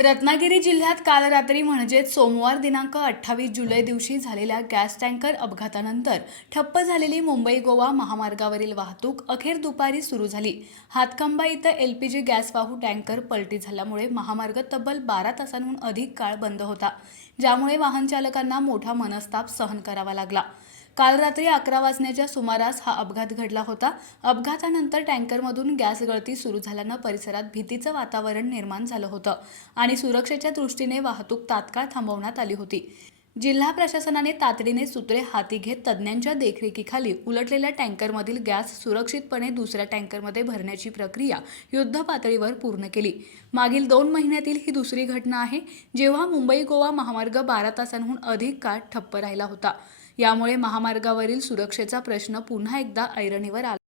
रत्नागिरी जिल्ह्यात काल रात्री म्हणजेच सोमवार दिनांक अठ्ठावीस जुलै दिवशी झालेल्या गॅस टँकर अपघातानंतर ठप्प झालेली मुंबई गोवा महामार्गावरील वाहतूक अखेर दुपारी सुरू झाली. हातखंबा इथं एल पी जी गॅस वाहू टँकर पलटी झाल्यामुळे महामार्ग तब्बल बारा तासांहून अधिक काळ बंद होता ज्यामुळे वाहन चालकांना मोठा मनस्ताप सहन करावा लागला. काल रात्री अकरा वाजण्याच्या सुमारास हा अपघात घडला होता. अपघातानंतर टँकरमधून गॅस गळती सुरू झाल्यानं परिसरात भीतीचं वातावरण निर्माण झालं होतं आणि आणि सुरक्षेच्या दृष्टीने वाहतूक तात्काळ थांबवण्यात आली होती. जिल्हा प्रशासनाने तातडीने सूत्रे हाती घेत तज्ज्ञांच्या देखरेखीखाली उलटलेल्या टँकरमधील गॅस सुरक्षितपणे दुसऱ्या टँकरमध्ये भरण्याची प्रक्रिया युद्ध पातळीवर पूर्ण केली. मागील दोन महिन्यातील ही दुसरी घटना आहे जेव्हा मुंबई गोवा महामार्ग बारा तासांहून अधिक काळ ठप्प राहिला होता. यामुळे महामार्गावरील सुरक्षेचा प्रश्न पुन्हा एकदा ऐरणीवर आला.